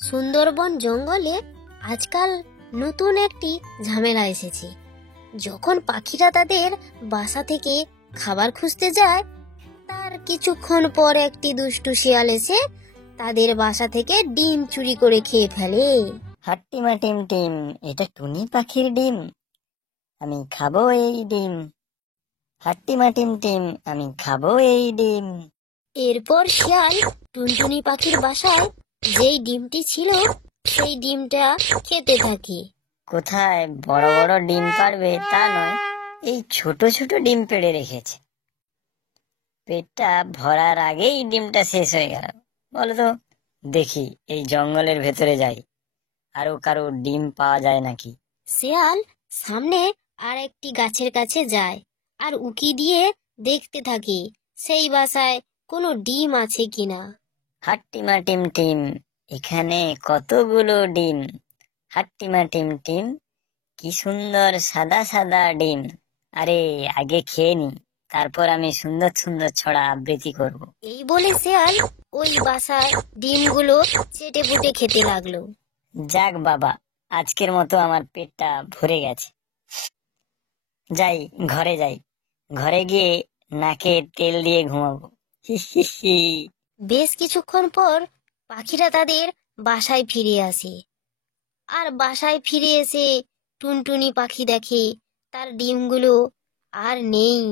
সুন্দরবন জঙ্গলে আজকাল নতুন একটি ঝামেলা এসেছে। যখন পাখিরা তাদের বাসা থেকে খাবার খুঁজতে যায়, তার কিছুক্ষণ পর একটি দুষ্টু শিয়াল এসে তাদের বাসা থেকে ডিম চুরি করে খেয়ে ফেলে। হাট্টিমা টিম টিম, এটা টুনি পাখির ডিম, আমি খাবো এই ডিম। হাট্টিমা টিম টিম, আমি খাবো এই ডিম। এরপর শিয়াল টুনটুনি পাখির বাসায় যেই ডিমটি ছিল সেই ডিমটা খেতে থাকে। কোথায় বড় বড় ডিম পাড়বে তা নয়, এই ছোট ছোট ডিম পেড়ে রেখেছে। পেটটা ভরার আগেই ডিমটা শেষ হয়ে গেল। বলতো দেখি এই জঙ্গলের ভেতরে যাই, আরো কারো ডিম পাওয়া যায় নাকি। শিয়াল সামনে আর একটি গাছের কাছে যায় আর উকি দিয়ে দেখতে থাকে সেই বাসায় কোনো ডিম আছে কিনা। হাট্টিমা টিম টিম, এখানে কতগুলো ডিম। হাট্টিমা টিম টিম, কি সুন্দর সাদা সাদা ডিম। আরে আগে খেয়ে নি, তারপর আমি সুন্দর সুন্দর ছড়া আবৃত্তি করব। এই বলে শিয়াল ওই বাসার ডিমগুলো চেটে পুটে খেতে লাগলো। যাক বাবা, আজকের মতো আমার পেটটা ভরে গেছে। যাই ঘরে যাই, ঘরে গিয়ে নাকে তেল দিয়ে ঘুমাবো। হি হি হি। বেশ কিছুক্ষণ পর পাখিরা তাদের বাসায় ফিরে আসে, আর বাসায় ফিরে এসে টুনটুনি পাখি দেখে তার ডিমগুলো আর নেই।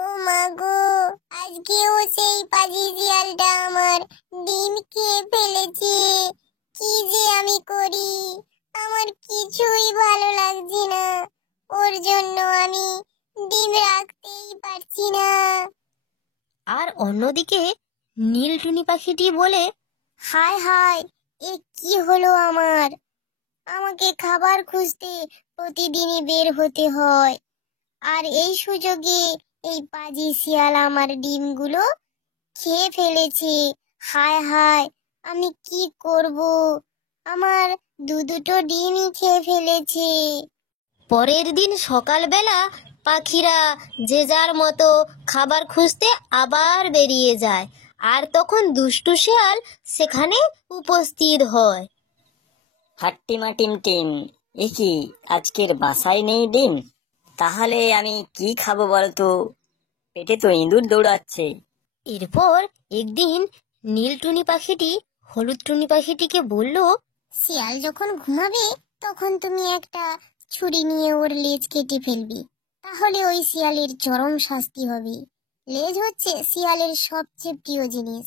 ও মা গো, আজকেও সেই পাজি শিয়ালটা আমার ডিম খেয়ে ফেলেছে। কি যে আমি করি, আমার কিছুই ভালো লাগছে না। ওর জন্য আমি ডিম রাখতেই পারছি না। আর অন্যদিকে নীল টুনি পাখিটি বলে, হায় হায়, এ কি হলো আমার? আমাকে খাবার খুঁজতে প্রতিদিনই বের হতে হয়, আর এই সুযোগে এই পাজি শিয়াল আমার ডিমগুলো খেয়ে ফেলেছে। হায় হায়, আমি কি করব? আমার দুটো ডিমই খেয়ে ফেলেছে। পরের দিন সকালবেলা পাখিরা যে যার মতো খাবার খুঁজতে আবার বেরিয়ে যায়, আর তখন দুষ্টু শিয়াল সেখানে উপস্থিত হয়। হাট্টিমা টিম টিম, এ কি আজকের বাসায় নেই ডিম? তাহলে আমি কি খাবো বলতো? পেটে তো ইঁদুর দৌড়াচ্ছে। এরপর একদিন নীল টুনি পাখিটি হলুদ টুনি পাখিটিকে বলল, শিয়াল যখন ঘুমাবে তখন তুমি একটা ছুরি নিয়ে ওর লেজ কেটে ফেলবি, তাহলে ওই শিয়ালের চরম শাস্তি হবে। লেজ হচ্ছে শিয়ালের সবচেয়ে প্রিয় জিনিস।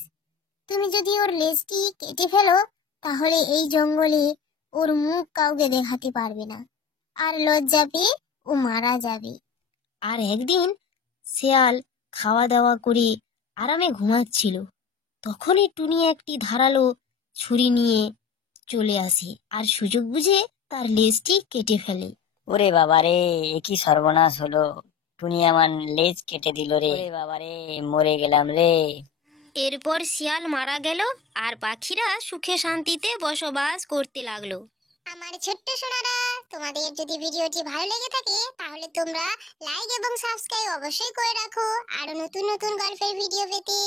তুমি যদি ওর লেজটি কেটে ফেলো, তাহলে এই জঙ্গলে ওর মুখ কাউকে দেখাতে পারবে না, আর লজ্জা পেয়ে ও মারা যাবে। আর একদিন শিয়াল খাওয়া দাওয়া করে আরামে ঘুমাচ্ছিল, তখনই টুনি একটি ধারালো ছুরি নিয়ে চলে আসে আর সুযোগ বুঝে তার লেজটি কেটে ফেলে। ওরে বাবারে, এ কি সর্বনাশ হলো! টুনি আমার লেজ কেটে দিল রে। ওরে বাবারে, মরে গেলাম রে। এরপর শিয়াল মারা গেল আর পাখিরা সুখে শান্তিতে বসবাস করতে লাগলো। আমার ছোট্ট সোনারা, তোমাদের যদি ভিডিওটি ভালো লেগে থাকে তাহলে তোমরা লাইক এবং সাবস্ক্রাইব অবশ্যই করে রাখো আরো নতুন নতুন গল্পের ভিডিও পেতে।